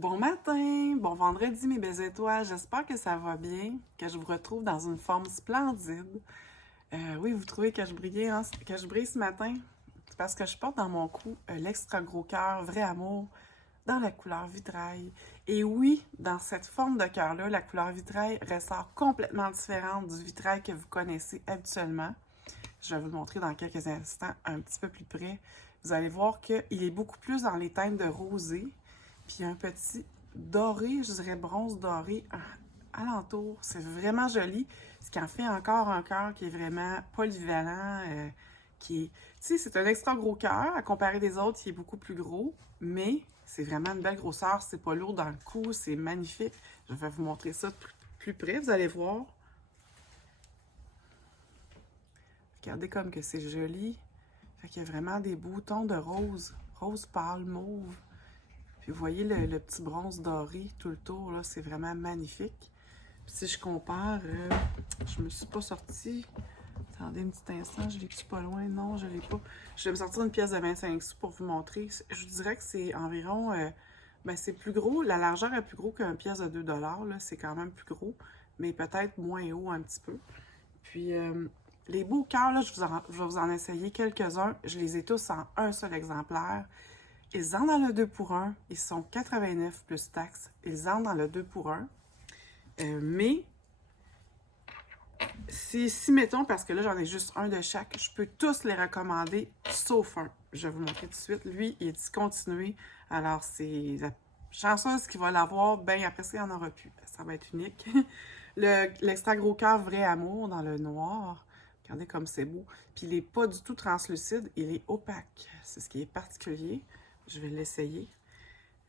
Bon matin, bon vendredi mes belles étoiles, j'espère que ça va bien, que je vous retrouve dans une forme splendide. Oui, vous trouvez que je brillais, hein, que je brille ce matin? C'est parce que je porte dans mon cou l'extra gros cœur, vrai amour, dans la couleur vitrail. Et oui, dans cette forme de cœur-là, la couleur vitrail ressort complètement différente du vitrail que vous connaissez habituellement. Je vais vous le montrer dans quelques instants un petit peu plus près. Vous allez voir qu'il est beaucoup plus dans les teintes de rosé. Puis un petit doré, je dirais bronze doré alentour. C'est vraiment joli. Ce qui en fait encore un cœur qui est vraiment polyvalent, qui est... Tu sais, c'est un extra gros cœur à comparer des autres qui est beaucoup plus gros, mais c'est vraiment une belle grosseur. C'est pas lourd dans le cou, c'est magnifique. Je vais vous montrer ça de plus près, vous allez voir. Regardez comme que c'est joli. Fait qu'il y a vraiment des boutons de rose, rose pâle, mauve. Puis vous voyez le petit bronze doré tout le tour, là, c'est vraiment magnifique. Puis si je compare, je me suis pas sortie. Attendez un petit instant, je l'ai-tu pas loin? Non, je l'ai pas. Je vais me sortir une pièce de 25 sous pour vous montrer. Je vous dirais que c'est environ, ben c'est plus gros, la largeur est plus gros qu'une pièce de 2 là, c'est quand même plus gros, mais peut-être moins haut un petit peu. Puis les beaux cœurs, là, je vais vous en essayer quelques-uns. Je les ai tous en un seul exemplaire. Ils entrent dans le 2 pour 1. Ils sont 89 plus taxes. Ils entrent dans le 2 pour 1. Mais, si mettons, parce que là, j'en ai juste un de chaque, je peux tous les recommander, sauf un. Je vais vous montrer tout de suite. Lui, il est discontinué. Alors, c'est la chanceuse qui va l'avoir. Ben, après ça, il n'y en aura plus. Ça va être unique. L'extra gros cœur vrai amour dans le noir. Regardez comme c'est beau. Puis, il n'est pas du tout translucide. Il est opaque. C'est ce qui est particulier. Je vais l'essayer.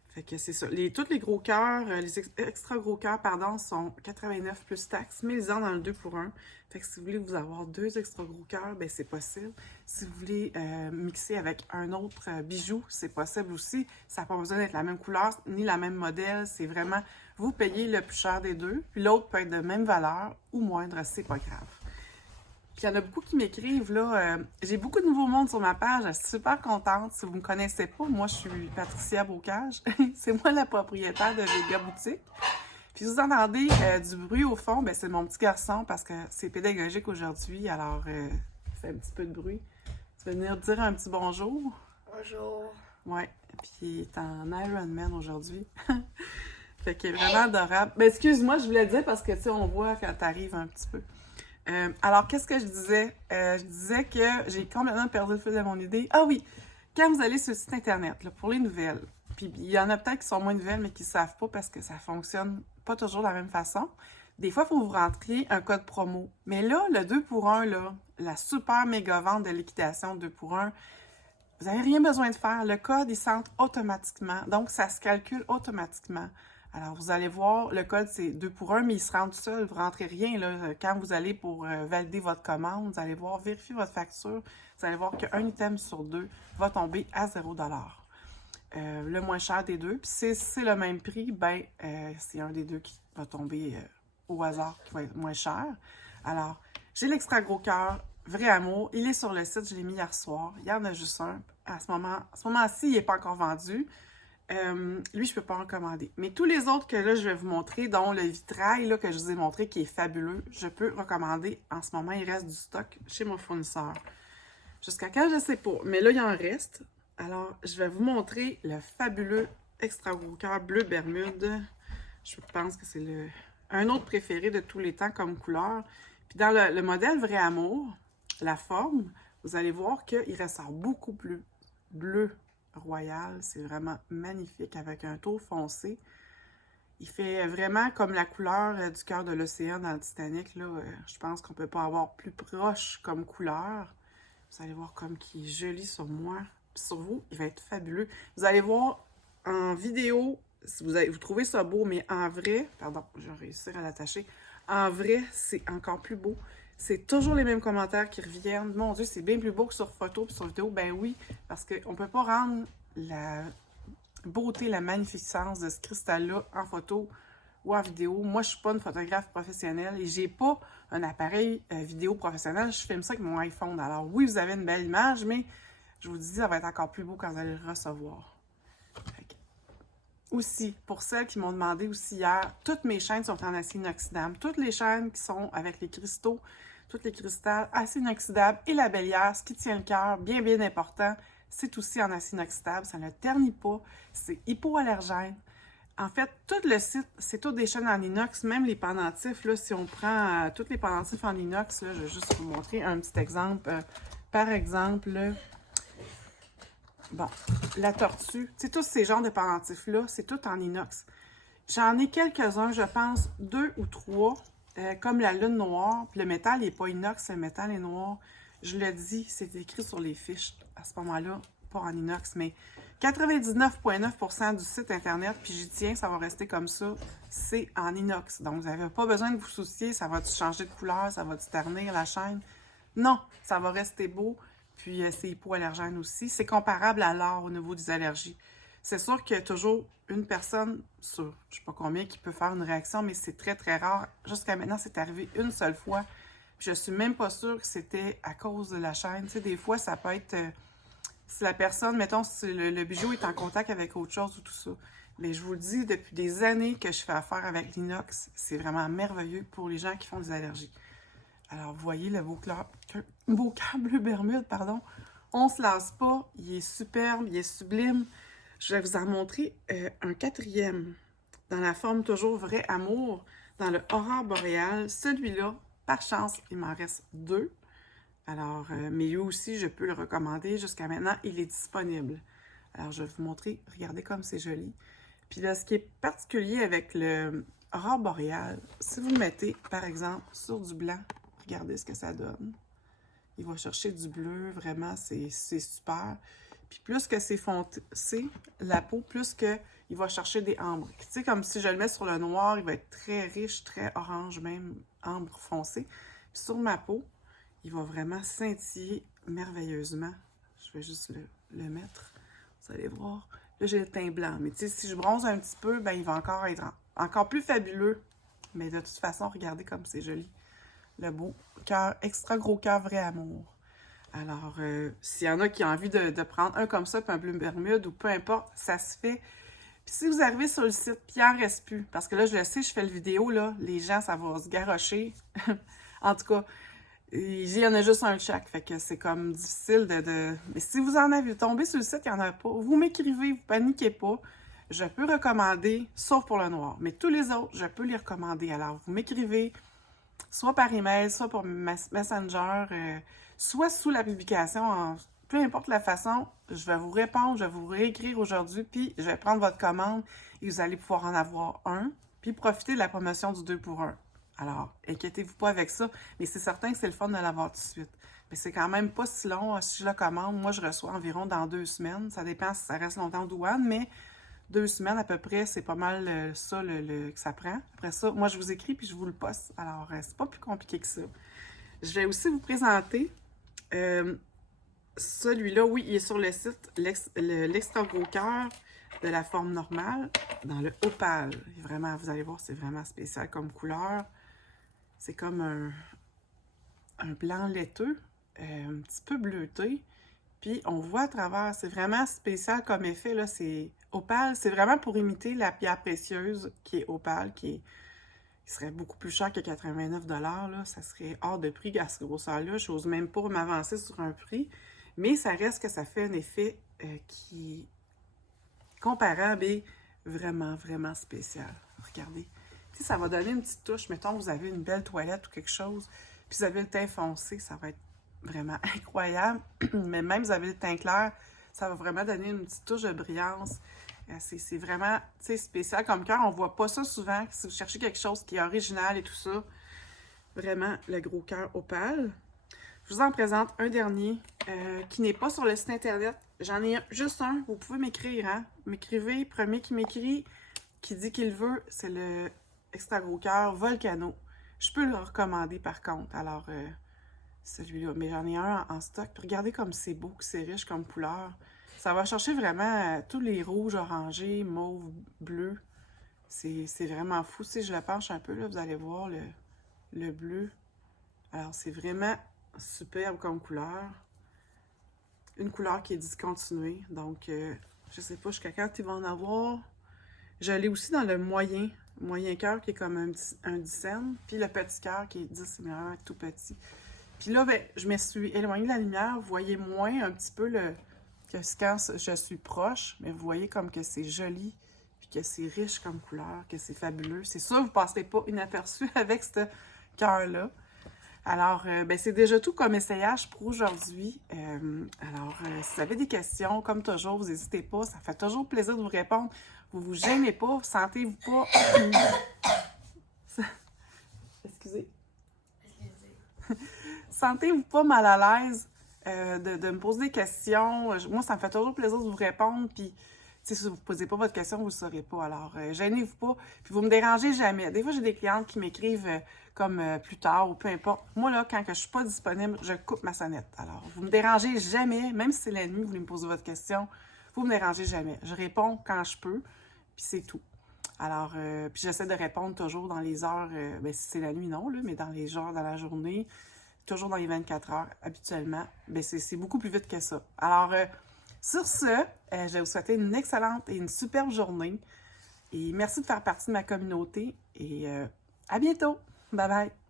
Fait que c'est ça. Tous les gros cœurs, les extra gros cœurs, pardon, sont 89 plus taxes, mais ils entrent dans le 2 pour 1. Fait que si vous voulez vous avoir deux extra gros cœurs, ben c'est possible. Si vous voulez mixer avec un autre bijou, c'est possible aussi. Ça n'a pas besoin d'être la même couleur ni la même modèle. C'est vraiment, vous payez le plus cher des deux, puis l'autre peut être de même valeur ou moindre, c'est pas grave. Puis il y en a beaucoup qui m'écrivent, là. J'ai beaucoup de nouveaux mondes sur ma page. Je suis super contente. Si vous ne me connaissez pas, moi, je suis Patricia Bocage. C'est moi la propriétaire de Vega Boutique. Puis vous entendez du bruit au fond, ben c'est mon petit garçon parce que c'est pédagogique aujourd'hui. Alors, il fait un petit peu de bruit. Tu vas venir dire un petit bonjour? Bonjour. Ouais. Puis il est en Ironman aujourd'hui. Fait qu'il est vraiment adorable. Ben excuse-moi, je voulais dire parce que, tu sais, on voit quand t'arrives un petit peu. Alors, qu'est-ce que je disais? Je disais que j'ai complètement perdu le fil de mon idée. Ah oui, quand vous allez sur le site Internet, là, pour les nouvelles, puis il y en a peut-être qui sont moins nouvelles, mais qui ne savent pas parce que ça fonctionne pas toujours de la même façon. Des fois, il faut vous rentrer un code promo. Mais là, le 2 pour 1, là, la super méga vente de liquidation 2 pour 1, vous n'avez rien besoin de faire. Le code, il s'entre automatiquement. Donc, ça se calcule automatiquement. Alors, vous allez voir, le code, c'est 2 pour 1, mais il se rentre tout seul. Vous ne rentrez rien. Là. Quand vous allez pour valider votre commande, vous allez voir, vérifier votre facture. Vous allez voir qu'un item sur deux va tomber à 0 le moins cher des deux. Puis, si c'est le même prix, ben, c'est un des deux qui va tomber au hasard, qui va être moins cher. Alors, j'ai l'extra gros cœur, vrai amour. Il est sur le site, je l'ai mis hier soir. Il y en a juste un. À ce moment-ci, il n'est pas encore vendu. Lui, je ne peux pas en commander. Mais tous les autres que là, je vais vous montrer, dont le vitrail là, que je vous ai montré, qui est fabuleux, je peux recommander. En ce moment, il reste du stock chez mon fournisseur. Jusqu'à quand, je ne sais pas. Mais là, il en reste. Alors, je vais vous montrer le fabuleux extra gros cœur bleu Bermude. Je pense que c'est un autre préféré de tous les temps comme couleur. Puis dans le modèle Vrai Amour, la forme, vous allez voir qu'il ressort beaucoup plus bleu royal. C'est vraiment magnifique avec un taupe foncé. Il fait vraiment comme la couleur du cœur de l'océan dans le Titanic. Là, je pense qu'on ne peut pas avoir plus proche comme couleur. Vous allez voir comme il est joli sur moi. Puis sur vous, il va être fabuleux. Vous allez voir en vidéo, si vous trouvez ça beau, mais en vrai, pardon, je vais réussir à l'attacher. En vrai, c'est encore plus beau. C'est toujours les mêmes commentaires qui reviennent. Mon Dieu, c'est bien plus beau que sur photo puis sur vidéo. Ben oui, parce qu'on ne peut pas rendre la beauté, la magnificence de ce cristal-là en photo ou en vidéo. Moi, je ne suis pas une photographe professionnelle et j'ai pas un appareil vidéo professionnel. Je filme ça avec mon iPhone. Alors oui, vous avez une belle image, mais je vous dis, ça va être encore plus beau quand vous allez le recevoir. aussi, pour celles qui m'ont demandé aussi hier, toutes mes chaînes sont en acier inoxydable. Toutes les chaînes qui sont avec les cristaux, toutes les cristals, acier inoxydable et la bélière, ce qui tient le cœur, bien, bien important, c'est aussi en acier inoxydable. Ça ne ternit pas, c'est hypoallergène. En fait, tout le site, c'est toutes des chaînes en inox, même les pendentifs, là, si on prend tous les pendentifs en inox, là, je vais juste vous montrer un petit exemple. Par exemple, bon, la tortue, tu sais, tous ces genres de pendentifs-là, c'est tout en inox. J'en ai quelques-uns, je pense, 2 ou 3, comme la lune noire. Puis le métal n'est pas inox, le métal est noir. Je le dis, c'est écrit sur les fiches à ce moment-là, pas en inox, mais 99,9% du site internet, puis j'y tiens, ça va rester comme ça, c'est en inox. Donc, vous n'avez pas besoin de vous soucier, ça va-tu changer de couleur, ça va-tu ternir la chaîne? Non, ça va rester beau, puis c'est hypoallergène aussi. C'est comparable à l'or au niveau des allergies. C'est sûr qu'il y a toujours une personne sur, je ne sais pas combien, qui peut faire une réaction, mais c'est très, très rare. Jusqu'à maintenant, c'est arrivé une seule fois. Puis je suis même pas sûre que c'était à cause de la chaîne. Tu sais, des fois, ça peut être... si la personne, mettons, si le bijou est en contact avec autre chose ou tout ça. Mais je vous le dis, depuis des années que je fais affaire avec l'inox, c'est vraiment merveilleux pour les gens qui font des allergies. Alors, vous voyez le beau câble bleu Bermude, pardon. On se lasse pas, il est superbe, il est sublime. Je vais vous en montrer un quatrième, dans la forme toujours vrai amour, dans le Aurore boréale. Celui-là, par chance, il m'en reste 2. Alors, mais lui aussi, je peux le recommander. Jusqu'à maintenant, il est disponible. Alors, je vais vous montrer. Regardez comme c'est joli. Puis là, ce qui est particulier avec le Aurore boréale, si vous le mettez, par exemple, sur du blanc, regardez ce que ça donne. Il va chercher du bleu, vraiment, c'est super. Puis plus que c'est foncé, la peau, plus qu'il va chercher des ambres. Tu sais, comme si je le mets sur le noir, il va être très riche, très orange même, ambre foncé. Puis sur ma peau, il va vraiment scintiller merveilleusement. Je vais juste le mettre. Vous allez voir. Là, j'ai le teint blanc. Mais tu sais, si je bronze un petit peu, ben, il va encore être encore plus fabuleux. Mais de toute façon, regardez comme c'est joli. Le beau cœur, extra gros cœur vrai amour. Alors, s'il y en a qui ont envie de prendre un comme ça, puis un bleu Bermude, ou peu importe, ça se fait. Puis si vous arrivez sur le site, puis il n'en reste plus, parce que là, je le sais, je fais le vidéo, là, les gens, ça va se garrocher. En tout cas, il y en a juste un de chaque, fait que c'est comme difficile de... Mais si vous en avez tombé sur le site, il n'y en a pas. Vous m'écrivez, vous paniquez pas. Je peux recommander, sauf pour le noir. Mais tous les autres, je peux les recommander. Alors, vous m'écrivez, soit par email, soit par Messenger, soit sous la publication, peu importe la façon, je vais vous répondre, je vais vous réécrire aujourd'hui, puis je vais prendre votre commande et vous allez pouvoir en avoir un, puis profiter de la promotion du 2 pour 1. Alors, inquiétez-vous pas avec ça, mais c'est certain que c'est le fun de l'avoir tout de suite. Mais c'est quand même pas si long. Si je la commande, moi, je reçois environ dans 2 semaines. Ça dépend si ça reste longtemps en douane, mais 2 semaines à peu près, c'est pas mal ça que ça prend. Après ça, moi, je vous écris puis je vous le poste. Alors, c'est pas plus compliqué que ça. Je vais aussi vous présenter celui-là. Oui, il est sur le site, l'extra gros cœur de la forme normale, dans le opale. Vraiment, vous allez voir, c'est vraiment spécial comme couleur. C'est comme un blanc laiteux, un petit peu bleuté. Puis on voit à travers, c'est vraiment spécial comme effet, là, c'est opale. C'est vraiment pour imiter la pierre précieuse qui est opale, qui serait beaucoup plus cher que 89 $, là. Ça serait hors de prix à ce grosseur-là. Je n'ose même pas m'avancer sur un prix. Mais ça reste que ça fait un effet qui est comparable et vraiment, vraiment spécial. Regardez. Tu sais, ça va donner une petite touche. Mettons, vous avez une belle toilette ou quelque chose, puis vous avez le teint foncé, ça va être vraiment incroyable. Mais même vous avez le teint clair, ça va vraiment donner une petite touche de brillance. C'est vraiment, tu sais, spécial comme cœur. On voit pas ça souvent. Si vous cherchez quelque chose qui est original et tout ça, vraiment le gros cœur opale. Je vous en présente un dernier qui n'est pas sur le site internet. J'en ai juste un. Vous pouvez m'écrire, hein. M'écrivez. Premier qui m'écrit, qui dit qu'il veut, c'est le extra gros cœur Volcano. Je peux le recommander par contre. Alors, celui-là. Mais j'en ai un en stock. Puis regardez comme c'est beau, que c'est riche comme couleur. Ça va chercher vraiment tous les rouges, orangés, mauves, bleus. C'est vraiment fou. Si je le penche un peu, là, vous allez voir le bleu. Alors, c'est vraiment superbe comme couleur. Une couleur qui est discontinuée. Donc, je sais pas jusqu'à quand il va en avoir. Je l'ai aussi dans le moyen cœur qui est comme un 10 cents, puis le petit cœur qui est 10, c'est vraiment tout petit. Puis là, ben, je me suis éloignée de la lumière. Vous voyez moins un petit peu que quand je suis proche, mais vous voyez comme que c'est joli, puis que c'est riche comme couleur, que c'est fabuleux. C'est sûr, vous ne passerez pas inaperçu avec ce cœur-là. Alors, ben, c'est déjà tout comme essayage pour aujourd'hui. Si vous avez des questions, comme toujours, vous n'hésitez pas. Ça fait toujours plaisir de vous répondre. Vous ne vous gênez pas, sentez-vous pas... Excusez. Sentez-vous pas mal à l'aise de me poser des questions. Moi, ça me fait toujours plaisir de vous répondre. Puis, si vous ne posez pas votre question, vous ne le saurez pas. Alors, gênez-vous pas. Puis, vous me dérangez jamais. Des fois, j'ai des clientes qui m'écrivent comme plus tard ou peu importe. Moi, là, quand je ne suis pas disponible, je coupe ma sonnette. Alors, vous me dérangez jamais. Même si c'est la nuit, vous voulez me poser votre question, vous me dérangez jamais. Je réponds quand je peux. Puis, c'est tout. Alors, puis j'essaie de répondre toujours dans les heures, ben, si c'est la nuit, non, là, mais dans les heures dans la journée, toujours dans les 24 heures, habituellement. Ben, c'est beaucoup plus vite que ça. Alors, sur ce, je vais vous souhaiter une excellente et une superbe journée. Et merci de faire partie de ma communauté. Et à bientôt! Bye bye!